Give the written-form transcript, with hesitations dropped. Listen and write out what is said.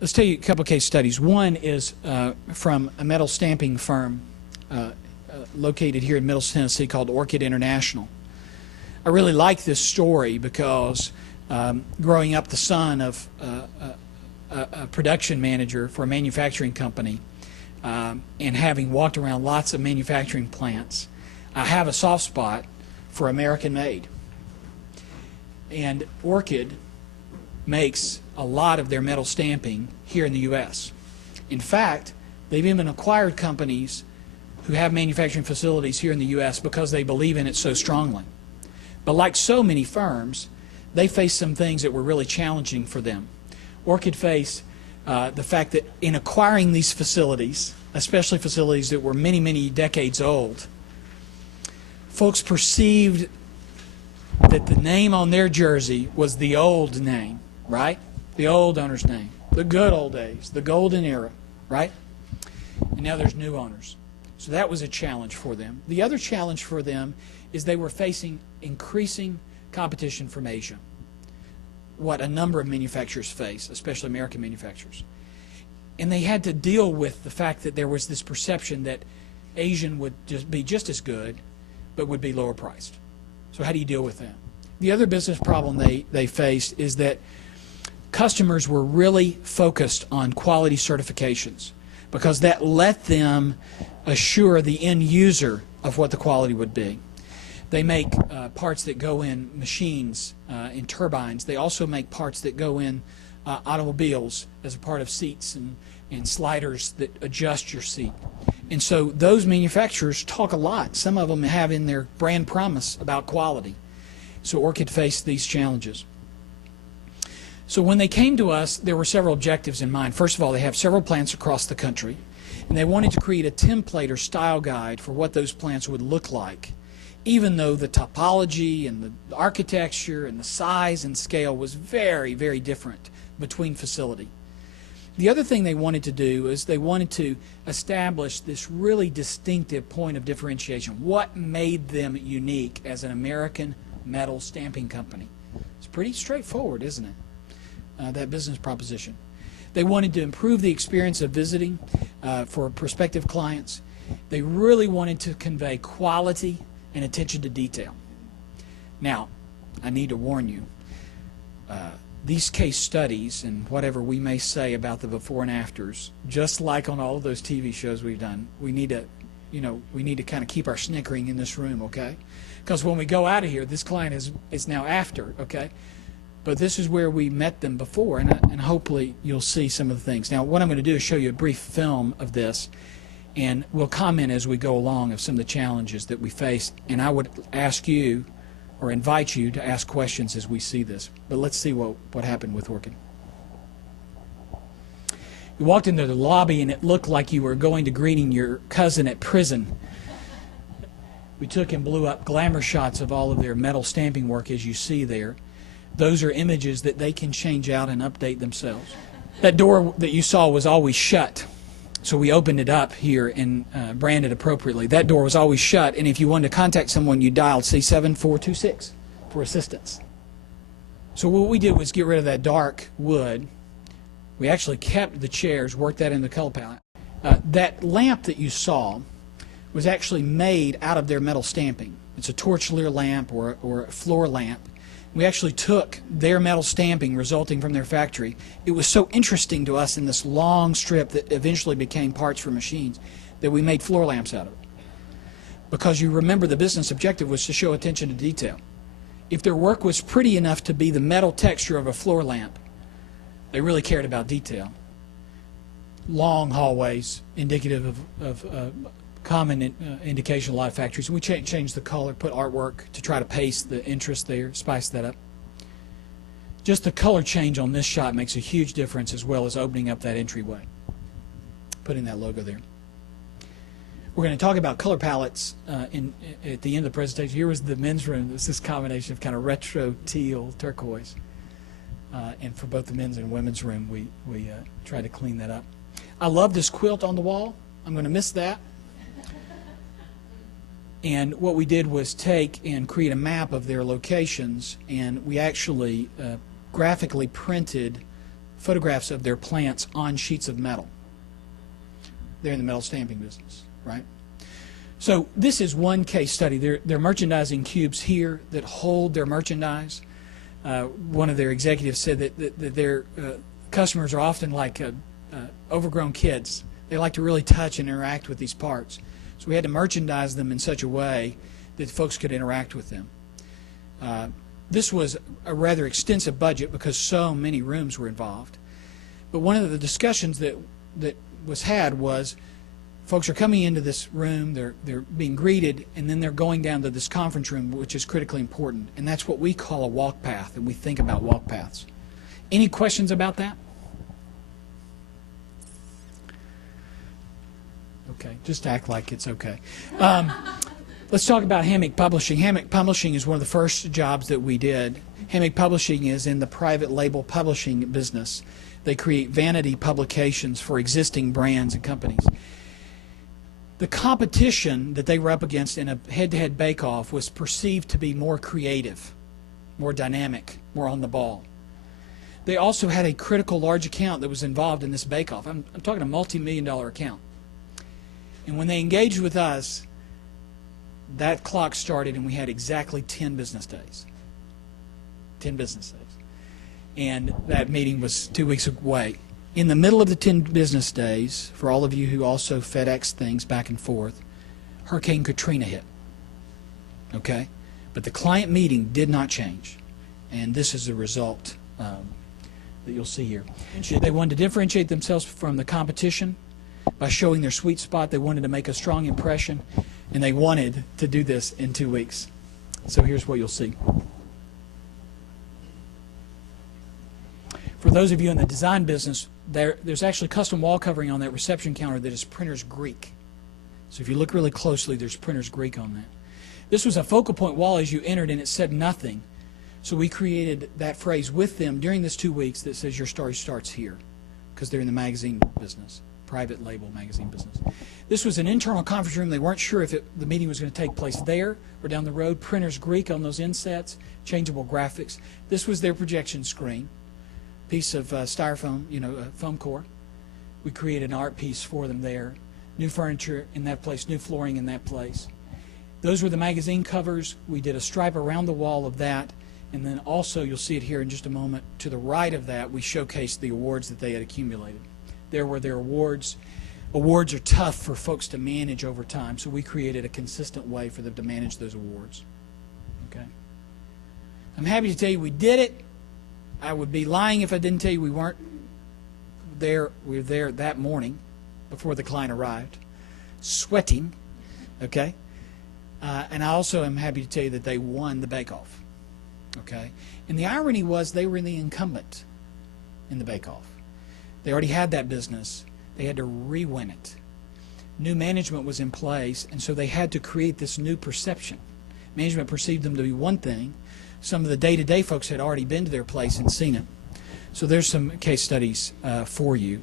Let's tell you a couple of case studies. One is from a metal stamping firm located here in Middle Tennessee called Orchid International. I really like this story because growing up the son of a production manager for a manufacturing company and having walked around lots of manufacturing plants, I have a soft spot for American-made. And Orchid makes a lot of their metal stamping here in the U.S. In fact, they've even acquired companies who have manufacturing facilities here in the U.S. because they believe in it so strongly. But like so many firms, they faced some things that were really challenging for them. Orchid faced the fact that in acquiring these facilities, especially facilities that were many, many decades old, folks perceived that the name on their jersey was the old name, right? The old owner's name, the good old days, the golden era, right? And now there's new owners. So that was a challenge for them. The other challenge for them is they were facing increasing competition from Asia, what a number of manufacturers face, especially American manufacturers. And they had to deal with the fact that there was this perception that Asian would just be just as good, but would be lower priced. So how do you deal with that? The other business problem they faced is that customers were really focused on quality certifications because that let them assure the end user of what the quality would be. They make parts that go in machines, in turbines. They also make parts that go in automobiles as a part of seats and sliders that adjust your seat. And so those manufacturers talk a lot. Some of them have in their brand promise about quality. So Orchid faced these challenges. So when they came to us, there were several objectives in mind. First of all, they have several plants across the country, and they wanted to create a template or style guide for what those plants would look like, even though the topology and the architecture and the size and scale was very, very different between facility. The other thing they wanted to do is they wanted to establish this really distinctive point of differentiation. What made them unique as an American metal stamping company? It's pretty straightforward, isn't it? That business proposition. They wanted to improve the experience of visiting for prospective clients. They really wanted to convey quality and attention to detail. Now, I need to warn you, these case studies and whatever we may say about the before and afters, just like on all of those TV shows we've done, we need to kind of keep our snickering in this room, okay? Because when we go out of here, this client is now after, okay? But this is where we met them before, and hopefully you'll see some of the things. Now, what I'm going to do is show you a brief film of this, and we'll comment as we go along of some of the challenges that we face, and I would ask you or invite you to ask questions as we see this. But let's see what happened with Orchid. You walked into the lobby and it looked like you were going to greeting your cousin at prison. We took and blew up glamour shots of all of their metal stamping work as you see there. Those are images that they can change out and update themselves. That door that you saw was always shut. So we opened it up here and branded appropriately. That door was always shut, and if you wanted to contact someone, you dialed C7426 for assistance. So what we did was get rid of that dark wood. We actually kept the chairs, worked that in the color palette. That lamp that you saw was actually made out of their metal stamping. It's a torch-leer lamp or a floor lamp. We actually took their metal stamping resulting from their factory. It was so interesting to us in this long strip that eventually became parts for machines that we made floor lamps out of it. Because you remember the business objective was to show attention to detail. If their work was pretty enough to be the metal texture of a floor lamp, they really cared about detail. Long hallways, indicative of common indication of a lot of factories. We changed the color, put artwork to try to pace the interest there, spice that up. Just the color change on this shot makes a huge difference, as well as opening up that entryway, putting that logo there. We're going to talk about color palettes at the end of the presentation. Here was the men's room. This is this combination of kind of retro teal, turquoise. And for both the men's and women's room, we tried to clean that up. I love this quilt on the wall. I'm going to miss that. And what we did was take and create a map of their locations, and we actually graphically printed photographs of their plants on sheets of metal. They're in the metal stamping business, right? So this is one case study. They're merchandising cubes here that hold their merchandise. One of their executives said that their customers are often like overgrown kids. They like to really touch and interact with these parts. So we had to merchandise them in such a way that folks could interact with them. This was a rather extensive budget because so many rooms were involved. But one of the discussions that was had was folks are coming into this room, they're being greeted, and then they're going down to this conference room, which is critically important. And that's what we call a walk path, and we think about walk paths. Any questions about that? Okay, just act like it's okay. Let's talk about Hammock Publishing. Hammock Publishing is one of the first jobs that we did. Hammock Publishing is in the private label publishing business. They create vanity publications for existing brands and companies. The competition that they were up against in a head-to-head bake-off was perceived to be more creative, more dynamic, more on the ball. They also had a critical large account that was involved in this bake-off. I'm talking a multi-million-dollar account. And when they engaged with us, that clock started and we had exactly 10 business days. 10 business days. And that meeting was 2 weeks away. In the middle of the 10 business days, for all of you who also FedEx things back and forth, Hurricane Katrina hit. Okay? But the client meeting did not change. And this is the result that you'll see here. They wanted to differentiate themselves from the competition by showing their sweet spot. They wanted to make a strong impression, and they wanted to do this in 2 weeks. So here's what you'll see. For those of you in the design business, there's actually custom wall covering on that reception counter that is printer's Greek. So if you look really closely, there's printer's Greek on that. This was a focal point wall as you entered, and it said nothing. So we created that phrase with them during this 2 weeks that says your story starts here, because they're in the magazine business, private label magazine business. This was an internal conference room. They weren't sure if the meeting was going to take place there or down the road. Printer's Greek on those insets, changeable graphics. This was their projection screen. Piece of styrofoam, foam core. We created an art piece for them there. New furniture in that place, new flooring in that place. Those were the magazine covers. We did a stripe around the wall of that. And then also, you'll see it here in just a moment, to the right of that, we showcased the awards that they had accumulated. There were their awards. Awards are tough for folks to manage over time, so we created a consistent way for them to manage those awards. Okay. I'm happy to tell you we did it. I would be lying if I didn't tell you we weren't there. We were there that morning before the client arrived, sweating. Okay. And I also am happy to tell you that they won the bake-off. Okay. And the irony was they were the incumbent in the bake-off. They already had that business. They had to re-win it. New management was in place, and so they had to create this new perception. Management perceived them to be one thing. Some of the day-to-day folks had already been to their place and seen it. So there's some case studies for you.